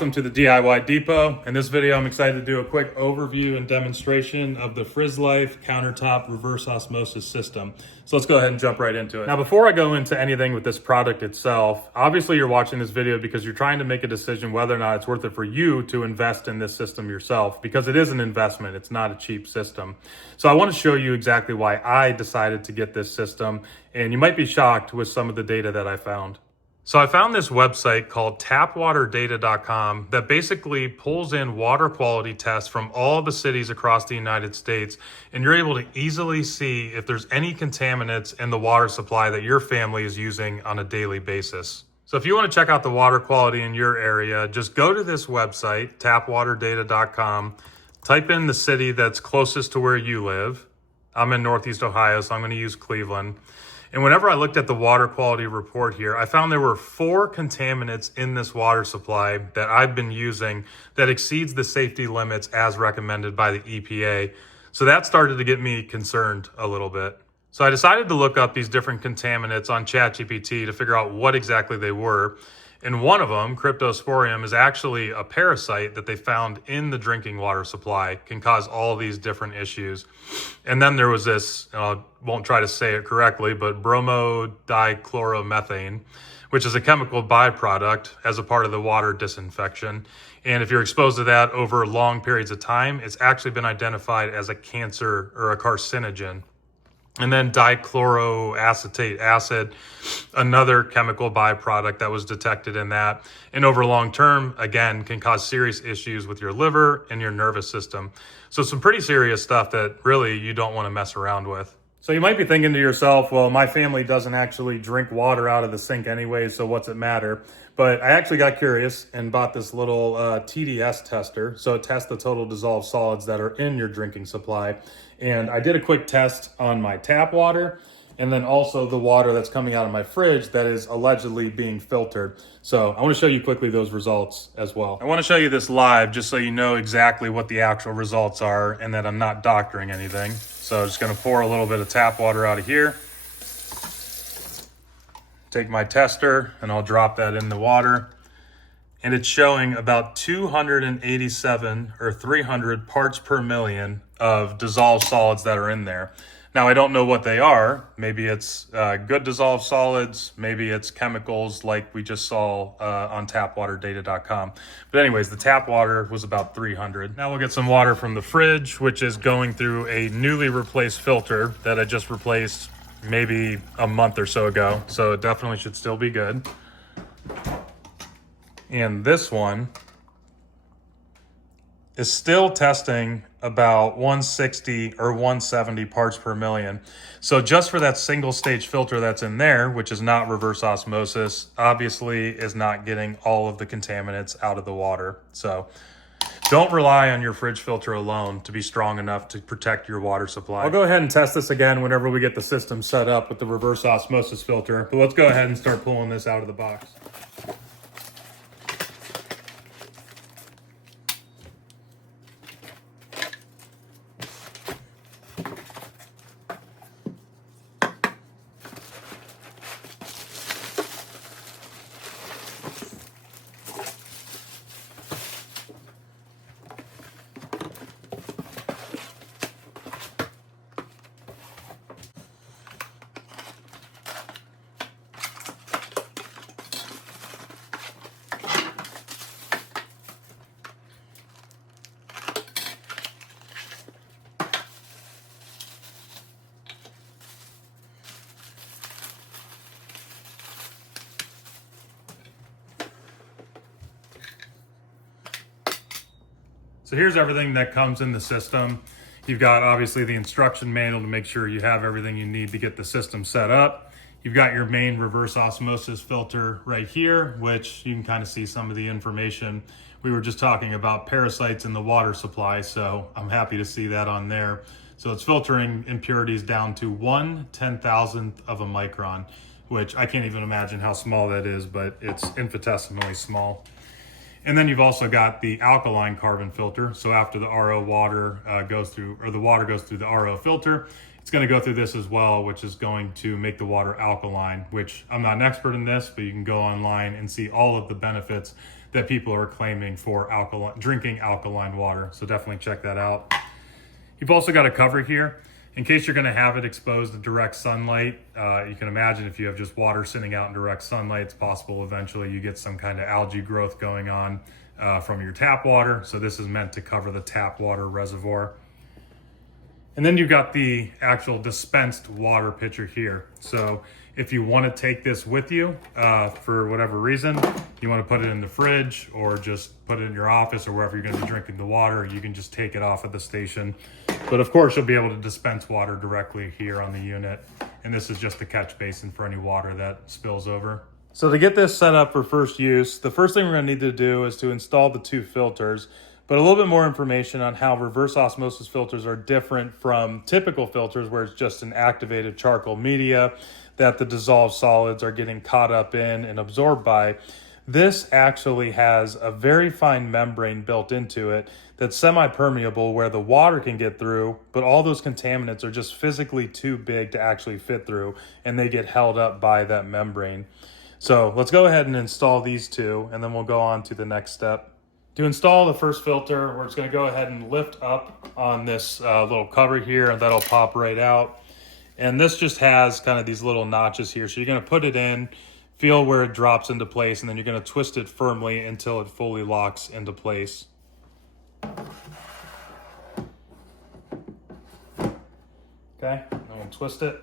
welcome to the DIY Depot. In this video, I'm excited to do a quick overview and demonstration of the Frizzlife countertop reverse osmosis system. So let's go ahead and jump right into it. Now, before I go into anything with this product itself, obviously you're watching this video because you're trying to make a decision whether or not it's worth it for you to invest in this system yourself, because it is an investment. It's not a cheap system. So I want to show you exactly why I decided to get this system, and you might be shocked with some of the data that I found. So I found this website called tapwaterdata.com that basically pulls in water quality tests from all the cities across the United States, and you're able to easily see if there's any contaminants in the water supply that your family is using on a daily basis. So if you want to check out the water quality in your area, just go to this website, tapwaterdata.com, type in the city that's closest to where you live. I'm in Northeast Ohio, so I'm going to use Cleveland. And whenever I looked at the water quality report here, I found there were 4 contaminants in this water supply that I've been using that exceeds the safety limits as recommended by the EPA. So that started to get me concerned a little bit. So I decided to look up these different contaminants on ChatGPT to figure out what exactly they were. And one of them, Cryptosporidium, is actually a parasite that they found in the drinking water supply, can cause all these different issues. And then there was this, won't try to say it correctly, but bromodichloromethane, which is a chemical byproduct as a part of the water disinfection. And if you're exposed to that over long periods of time, it's actually been identified as a cancer or a carcinogen. And then dichloroacetate acid, another chemical byproduct that was detected in that. And over long term, again, can cause serious issues with your liver and your nervous system. So some pretty serious stuff that really you don't want to mess around with. So you might be thinking to yourself, well, my family doesn't actually drink water out of the sink anyway, so what's it matter? But I actually got curious and bought this little TDS tester. So it tests the total dissolved solids that are in your drinking supply. And I did a quick test on my tap water, and then also the water that's coming out of my fridge that is allegedly being filtered. So I want to show you quickly those results as well. I want to show you this live just so you know exactly what the actual results are and that I'm not doctoring anything. So I'm just going to pour a little bit of tap water out of here. Take my tester and I'll drop that in the water. And it's showing about 287 or 300 parts per million of dissolved solids that are in there. Now, I don't know what they are. Maybe it's good dissolved solids. Maybe it's chemicals like we just saw on tapwaterdata.com. But anyways, the tap water was about 300. Now we'll get some water from the fridge, which is going through a newly replaced filter that I just replaced maybe a month or so ago. So it definitely should still be good. And this one is still testing about 160 or 170 parts per million. So just for that single stage filter that's in there, which is not reverse osmosis, obviously is not getting all of the contaminants out of the water. So don't rely on your fridge filter alone to be strong enough to protect your water supply. I'll go ahead and test this again whenever we get the system set up with the reverse osmosis filter, but let's go ahead and start pulling this out of the box. So here's everything that comes in the system. You've got obviously the instruction manual to make sure you have everything you need to get the system set up. You've got your main reverse osmosis filter right here, which you can kind of see some of the information. We were just talking about parasites in the water supply, so I'm happy to see that on there. So it's filtering impurities down to 1/10,000th of a micron, which I can't even imagine how small that is, but it's infinitesimally small. And then you've also got the alkaline carbon filter. So after the RO water goes through, or the water goes through the RO filter, it's going to go through this as well, which is going to make the water alkaline, which I'm not an expert in this, but you can go online and see all of the benefits that people are claiming for drinking alkaline water. So definitely check that out. You've also got a cover here in case you're going to have it exposed to direct sunlight. You can imagine if you have just water sitting out in direct sunlight, it's possible eventually you get some kind of algae growth going on from your tap water. So this is meant to cover the tap water reservoir. And then you've got the actual dispensed water pitcher here. So if you want to take this with you for whatever reason, you want to put it in the fridge or just put it in your office or wherever you're going to be drinking the water, you can just take it off at the station. But of course, you'll be able to dispense water directly here on the unit. And this is just the catch basin for any water that spills over. So to get this set up for first use, the first thing we're going to need to do is to install the 2 filters. But a little bit more information on how reverse osmosis filters are different from typical filters where it's just an activated charcoal media that the dissolved solids are getting caught up in and absorbed by. This actually has a very fine membrane built into it that's semi-permeable where the water can get through, but all those contaminants are just physically too big to actually fit through, and they get held up by that membrane. So let's go ahead and install these 2, and then we'll go on to the next step. To install the first filter, we're just going to go ahead and lift up on this little cover here, and that'll pop right out. And this just has kind of these little notches here. So you're going to put it in, feel where it drops into place, and then you're going to twist it firmly until it fully locks into place. Okay, I'm going to twist it.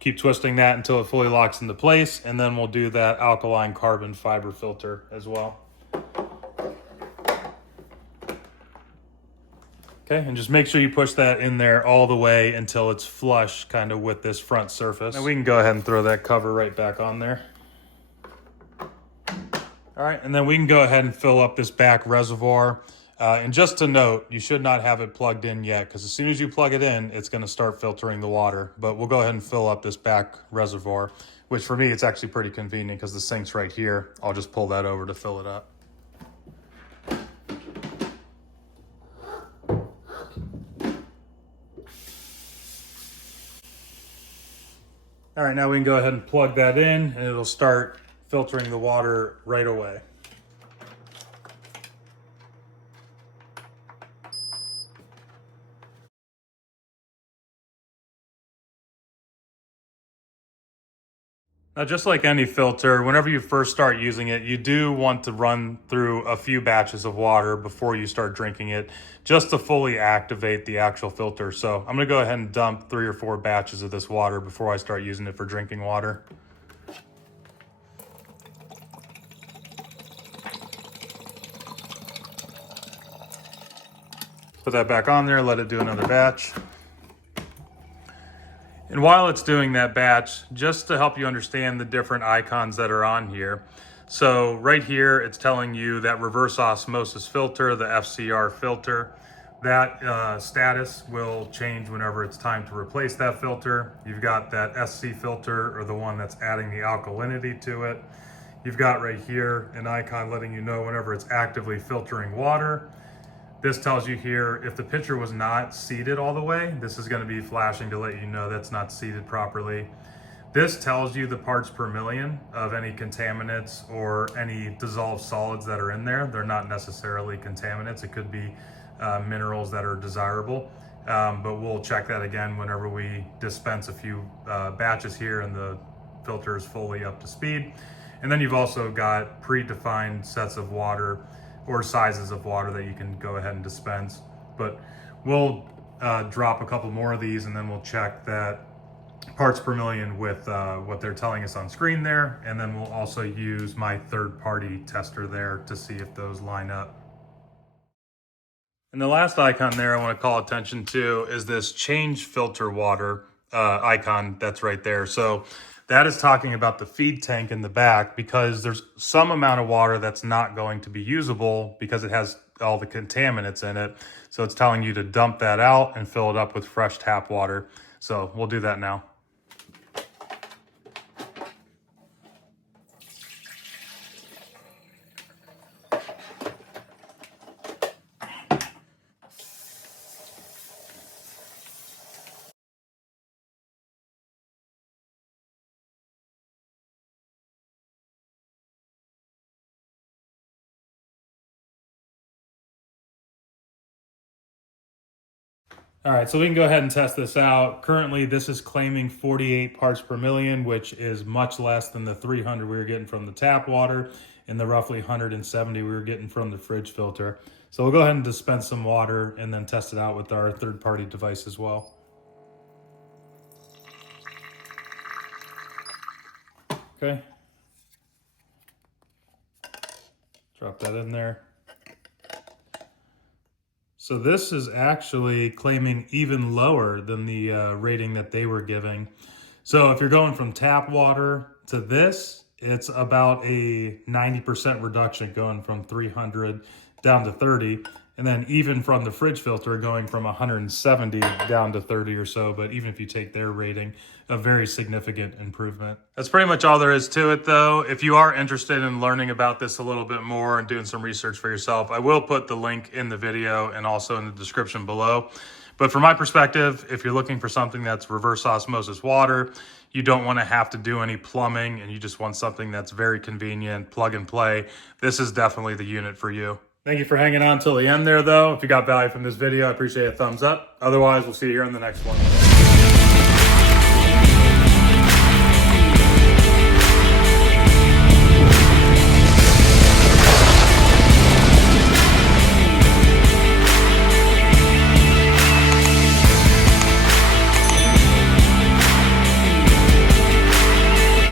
Keep twisting that until it fully locks into place, and then we'll do that alkaline carbon fiber filter as well. Okay, and just make sure you push that in there all the way until it's flush kind of with this front surface. Now we can go ahead and throw that cover right back on there. All right, and then we can go ahead and fill up this back reservoir. And just to note, you should not have it plugged in yet because as soon as you plug it in, it's going to start filtering the water. But we'll go ahead and fill up this back reservoir, which for me, it's actually pretty convenient because the sink's right here. I'll just pull that over to fill it up. All right, now we can go ahead and plug that in and it'll start filtering the water right away. Now, just like any filter, whenever you first start using it, you do want to run through a few batches of water before you start drinking it, just to fully activate the actual filter. So I'm gonna go ahead and dump 3 or 4 batches of this water before I start using it for drinking water. Put that back on there, let it do another batch. And while it's doing that batch, just to help you understand the different icons that are on here. So right here, it's telling you that reverse osmosis filter, the FCR filter, that status will change whenever it's time to replace that filter. You've got that SC filter, or the one that's adding the alkalinity to it. You've got right here an icon letting you know whenever it's actively filtering water. This tells you here, if the pitcher was not seated all the way, this is going to be flashing to let you know that's not seated properly. This tells you the parts per million of any contaminants or any dissolved solids that are in there. They're not necessarily contaminants. It could be minerals that are desirable, but we'll check that again whenever we dispense a few batches here and the filter is fully up to speed. And then you've also got predefined sets of water or sizes of water that you can go ahead and dispense. But we'll drop a couple more of these and then we'll check that parts per million with what they're telling us on screen there. And then we'll also use my third-party tester there to see if those line up. And the last icon there I want to call attention to is this change filter water icon that's right there. So that is talking about the feed tank in the back, because there's some amount of water that's not going to be usable because it has all the contaminants in it. So it's telling you to dump that out and fill it up with fresh tap water. So we'll do that now. All right, so we can go ahead and test this out. Currently, this is claiming 48 parts per million, which is much less than the 300 we were getting from the tap water and the roughly 170 we were getting from the fridge filter. So we'll go ahead and dispense some water and then test it out with our third-party device as well. Okay. Drop that in there. So this is actually claiming even lower than the rating that they were giving. So if you're going from tap water to this, it's about a 90% reduction going from 300 down to 30. And then even from the fridge filter going from 170 down to 30 or so. But even if you take their rating, a very significant improvement. That's pretty much all there is to it though. If you are interested in learning about this a little bit more and doing some research for yourself, I will put the link in the video and also in the description below. But from my perspective, if you're looking for something that's reverse osmosis water, you don't want to have to do any plumbing and you just want something that's very convenient, plug and play, this is definitely the unit for you. Thank you for hanging on till the end there though. If you got value from this video, I appreciate a thumbs up. Otherwise, we'll see you here in the next one.